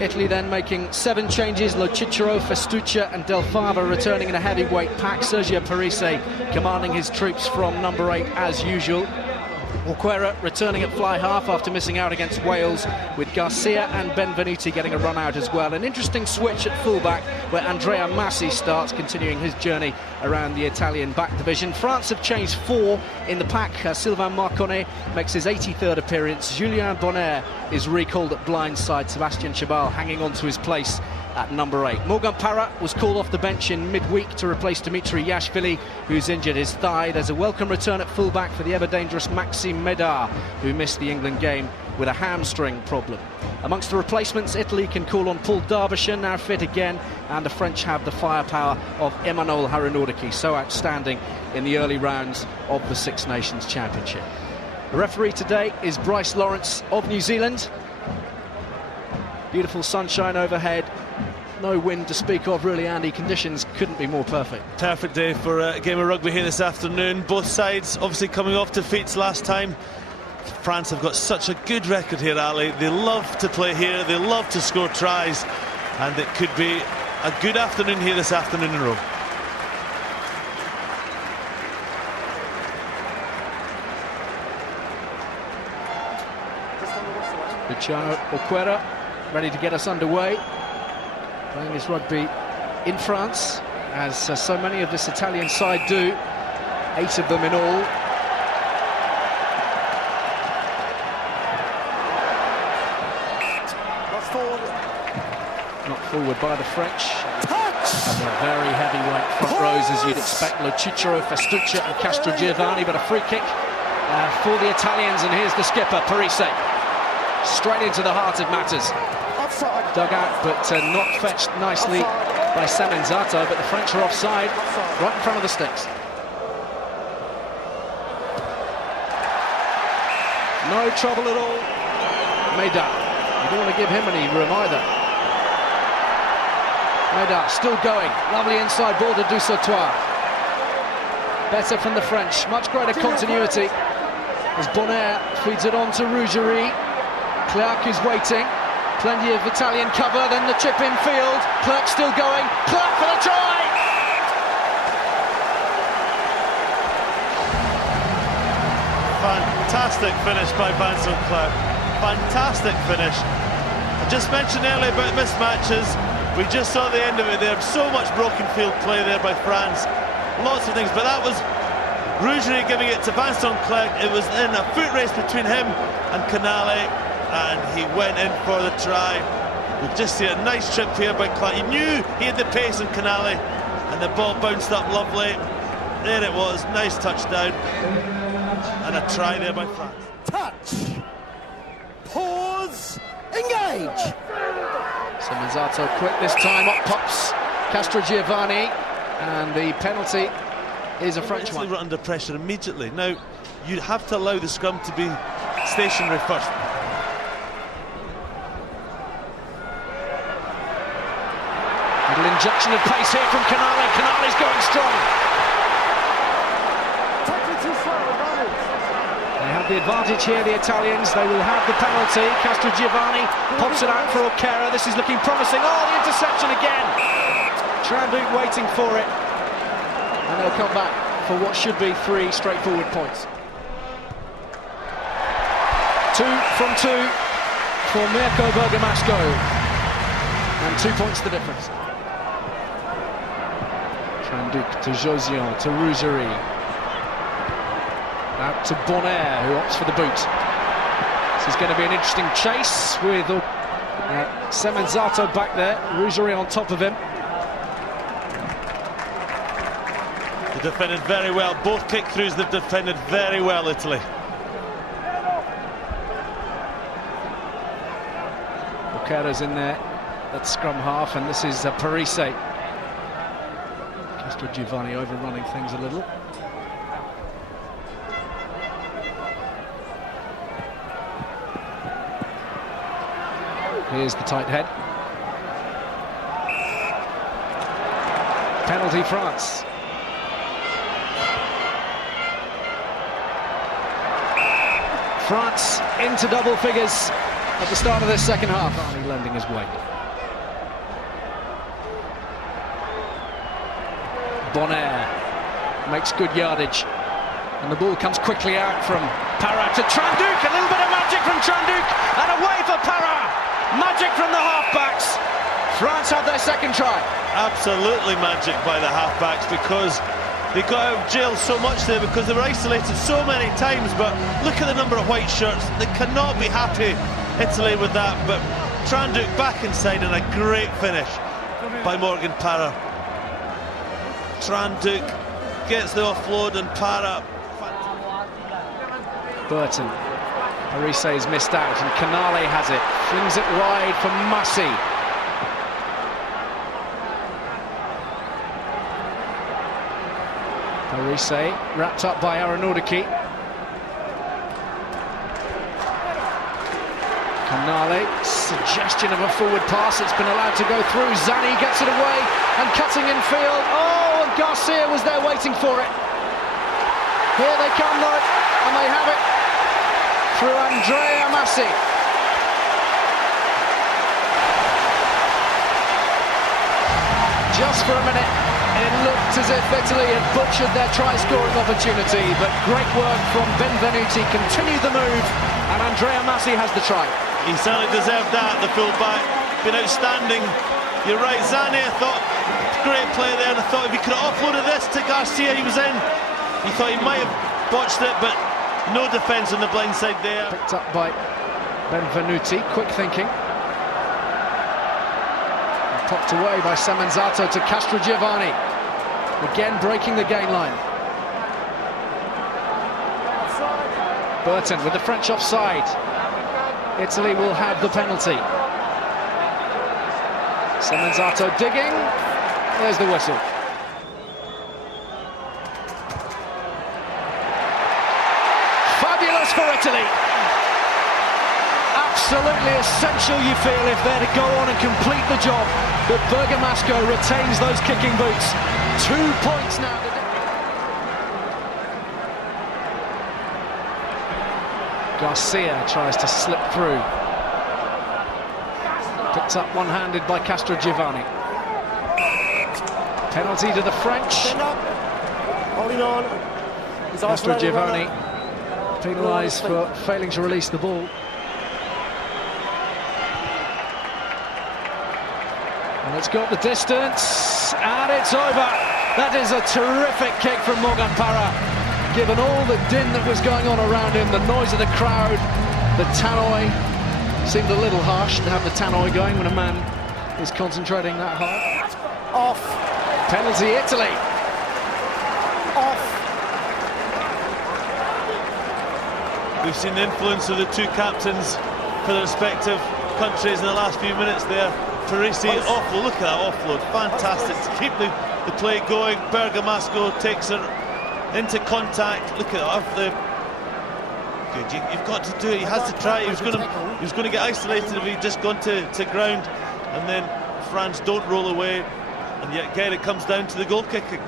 Italy then making 7 changes. Lo Cicero, Festuccia and Del Fava returning in a heavyweight pack. Sergio Parise commanding his troops from number 8 as usual. Oquera returning at fly half after missing out against Wales, with Garcia and Benvenuti getting a run out as well. An interesting switch at fullback where Andrea Massi starts, continuing his journey around the Italian back division. France have changed 4 in the pack. Sylvain Marconnet makes his 83rd appearance. Julien Bonner is recalled at blindside. Sébastien Chabal hanging on to his place at number 8. Morgan Parra was called off the bench in midweek to replace Dimitri Yashvili, who's injured his thigh. There's a welcome return at fullback for the ever-dangerous Maxime Médard, who missed the England game with a hamstring problem. Amongst the replacements, Italy can call on Paul Derbyshire, now fit again, and the French have the firepower of Emmanuel Harunordiki, so outstanding in the early rounds of the Six Nations Championship. The referee today is Bryce Lawrence of New Zealand. Beautiful sunshine overhead. No wind to speak of, really, Andy. Conditions couldn't be more perfect. Perfect day for a game of rugby here this afternoon. Both sides obviously coming off defeats last time. France have got such a good record here, Ali. They love to play here, they love to score tries, and it could be a good afternoon here this afternoon in Rome. Luciano Oquera ready to get us underway. Playing his rugby in France, as so many of this Italian side do. 8 of them in all. Not forward by the French. And they're very heavyweight front rows, as you'd expect. Lo Cicero, Festuccia and Castrogiovanni, but a free kick for the Italians, and here's the skipper, Parise. Straight into the heart of matters. Dug out, but not fetched nicely by Semenzato, but the French are offside, right in front of the sticks. No trouble at all. Médard. You don't want to give him any room either. Médard still going. Lovely inside ball to Dusautoir. Better from the French. Much greater continuity as Bonner feeds it on to Rougerie. Clark is waiting. Plenty of Italian cover, then the chip in field. Clark still going. Clark for the try! Fantastic finish by Vincent Clark. Fantastic finish. I just mentioned earlier about mismatches. We just saw the end of it there. So much broken field play there by France. Lots of things, but that was Rougerie giving it to Vincent Clark. It was in a foot race between him and Canale, and he went in for the try. We just see a nice chip here by Clark. He knew he had the pace in Canale, and the ball bounced up lovely. There it was, nice touchdown, and a try there by France. Touch, pause, engage. Semenzato quick this time, up pops Castrogiovanni, and the penalty is a French one. Were under pressure immediately. Now, you have to allow the scrum to be stationary first. Little injection of pace here from Canale. Canale's going strong. They have the advantage here, the Italians. They will have the penalty. Castrogiovanni pops it out for Oquera. This is looking promising. Oh, the interception again. Trambuc waiting for it. And they'll come back for what should be 3 straightforward points. 2 from 2 for Mirko Bergamasco. And 2 points the difference. Trambuc to Josian, to Rougerie. Out to Bonner, who opts for the boot. This is going to be an interesting chase with Semenzato back there, Rougerie on top of him. They defended very well. Both kick-throughs they've defended very well, Italy. Oquera's in there at scrum half, and this is Parise. Castrogiovanni overrunning things a little. Here's the tight head. Penalty, France. France into double figures at the start of this second half. Barney lending his weight. Bonaire makes good yardage. And the ball comes quickly out from Parra to Tranduk. A little bit of magic from Tranduk. And away for Parra. Magic from the halfbacks. France have their second try. Absolutely magic by the halfbacks, because they got out of jail so much there because they were isolated so many times. But look at the number of white shirts. They cannot be happy, Italy, with that. But Tranduk back inside, and a great finish by Morgan Parra. Tranduk gets the offload, and Parra. Burton. Parise's missed out, and Canale has it. Flings it wide for Massi. Parise wrapped up by Aranordiki. Canale, suggestion of a forward pass. It's been allowed to go through. Zani gets it away and cutting in field. Oh, and Garcia was there waiting for it. Here they come though, and they have it through Andrea Massi. Just for a minute, it looked as if Italy had butchered their try-scoring opportunity, but great work from Benvenuti continued the move, and Andrea Massi has the try. He certainly deserved that, the full-back. Been outstanding. You're right, Zani, I thought, great play there, and I thought if he could have offloaded this to Garcia, he was in. He thought he might have botched it, but no defence on the blind side there. Picked up by Benvenuti, quick thinking. Popped away by Semenzato to Castrogiovanni. Again breaking the gain line. Burton with the French offside. Italy will have the penalty. Semenzato digging. There's the whistle. Fabulous for Italy. Absolutely essential, you feel, if they're to go on and complete the job. But Bergamasco retains those kicking boots. 2 points now. Garcia tries to slip through. Picked up one-handed by Castrogiovanni. Penalty to the French. Holding on. Castrogiovanni penalised for failing to release the ball. And it's got the distance, and it's over. That is a terrific kick from Morgan Parra. Given all the din that was going on around him, the noise of the crowd, the tannoy seemed a little harsh to have the tannoy going when a man is concentrating that hard. Off. Penalty, Italy. Off. We've seen the influence of the two captains for their respective countries in the last few minutes there. Parisi offload, look at that offload, fantastic to keep the play going. Bergamasco takes her into contact. Look at that, good. You've got to do it. He has to try. He was going to get isolated if he'd just gone to ground, and then France don't roll away, and yet again it comes down to the goal kicking.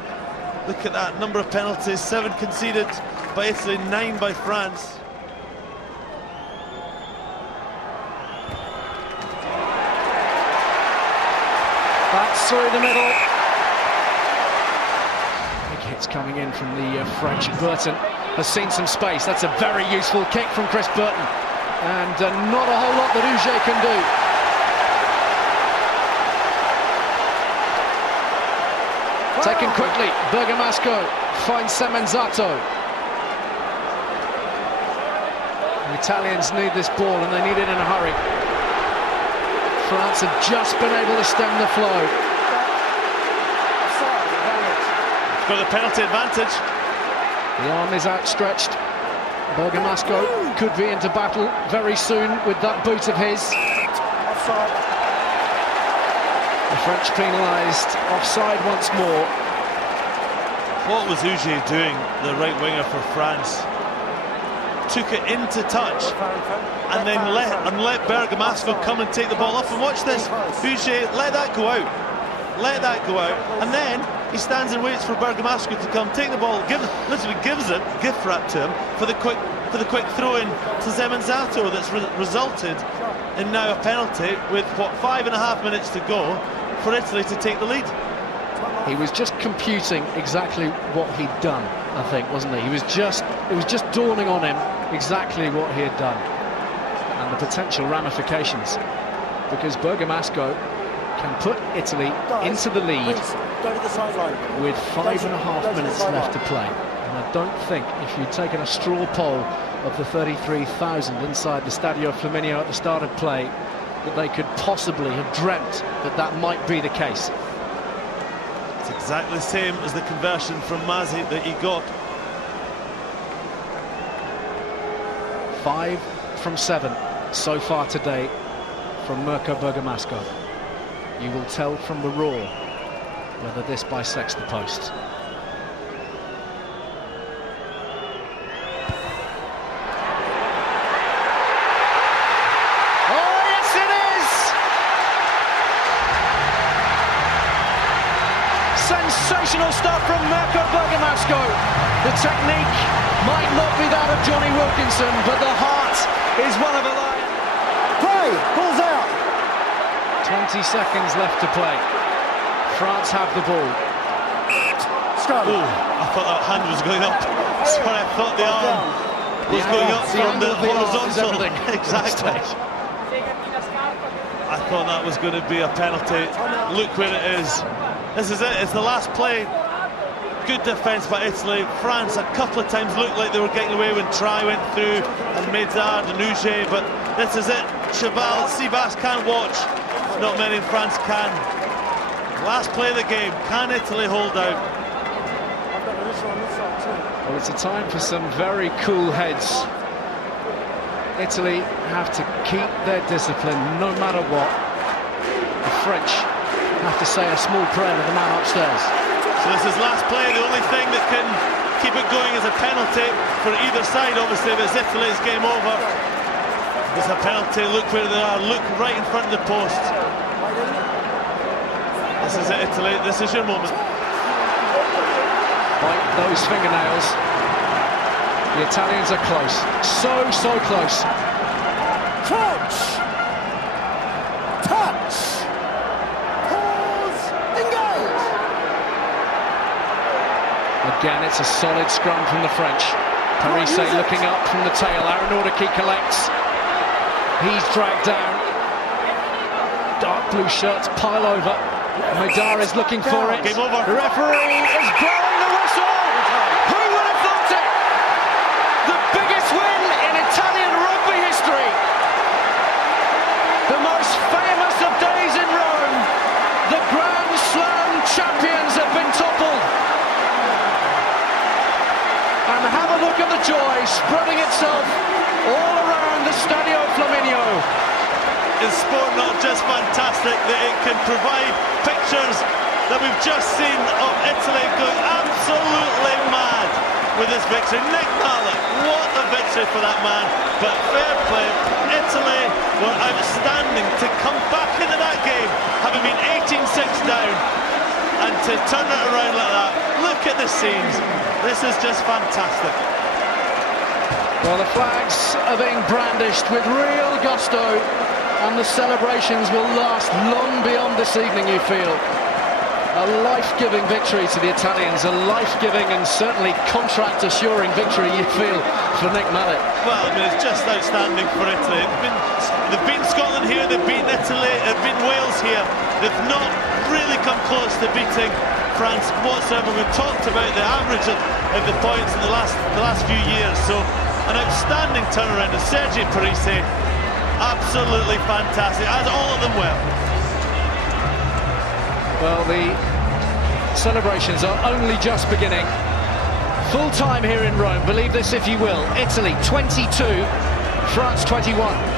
Look at that number of penalties: 7 conceded by Italy, 9 by France. That's through the middle. Big hits coming in from the French. Burton has seen some space. That's a very useful kick from Chris Burton. And not a whole lot that Uge can do. Taken quickly. Bergamasco finds Semenzato. The Italians need this ball, and they need it in a hurry. France have just been able to stem the flow. Got the penalty advantage. The arm is outstretched. Bergamasco could be into battle very soon with that boot of his. Offside. The French penalised. Offside once more. What was Uge doing, the right winger for France? Took it into touch and then let Bergamasco come and take the ball off. And watch this, Uge let that go out, and then he stands and waits for Bergamasco to come take the ball, literally gives it, gift wrap to him for the quick throw in to Semenzato that's resulted and now a penalty with, what, 5.5 minutes to go for Italy to take the lead. He was just computing exactly what he'd done, I think, wasn't he? It was just dawning on him exactly what he had done and the potential ramifications, because Bergamasco can put Italy into the lead with 5.5 minutes left to play. And I don't think, if you'd taken a straw poll of the 33,000 inside the Stadio Flaminio at the start of play, that they could possibly have dreamt that that might be the case. It's exactly the same as the conversion from Mazzi that he got. 5 from 7 so far today from Mirko Bergamasco. You will tell from the roar whether this bisects the post. Oh, yes it is! Sensational stuff from Mirko Bergamasco. The technique might not be that of Johnny Wilkinson, but the heart is one of a lion. Play! Ball's out! 20 seconds left to play. France have the ball. Scrum. Oh, I thought that hand was going up. Sorry, I thought the arm was going up from the horizontal. Exactly. I thought that was going to be a penalty. Look where it is. This is it. It's the last play. Good defence by Italy. France a couple of times looked like they were getting away when Try went through, and Mézard and Uge, but this is it. Chabal, Sivas can watch. Not many in France can. Last play of the game. Can Italy hold out? Well, it's a time for some very cool heads. Italy have to keep their discipline no matter what. The French have to say a small prayer to the man upstairs. So this is last play. The only thing that can keep it going is a penalty for either side. Obviously, if it's Italy, it's game over. It's a penalty. Look where they are. Look right in front of the post. This is it, Italy. This is your moment. Bite those fingernails. The Italians are close. So close. Touch! Touch! Pause! Engage! Again, it's a solid scrum from the French. Parise looking up from the tail. Aeronautica collects. He's dragged down. Dark blue shirts pile over. Maidar is looking for it. Game over. The referee is blowing the whistle. Who would have thought it? The biggest win in Italian rugby history. The most famous of days in Rome. The Grand Slam champions have been toppled. And have a look at the joy spreading itself all around the Stadio Flaminio. Is sport not just fantastic that it can provide pictures that we've just seen of Italy going absolutely mad with this victory? Nick Mallet, what a victory for that man. But fair play, Italy were outstanding to come back into that game, having been 18-6 down, and to turn it around like that. Look at the scenes. This is just fantastic. Well, the flags are being brandished with real gusto, and the celebrations will last long beyond this evening, you feel. A life-giving victory to the Italians, a life-giving and certainly contract-assuring victory, you feel, for Nick Mallet. Well, I mean, it's just outstanding for Italy. They've beaten Scotland here, they've beaten Italy, they've beaten Wales here. They've not really come close to beating France whatsoever. We've talked about the average of the points in the last few years, so an outstanding turnaround. And Sergi Parise, absolutely fantastic, as all of them were. Well, the celebrations are only just beginning. Full time here in Rome, believe this if you will. Italy 22, France 21.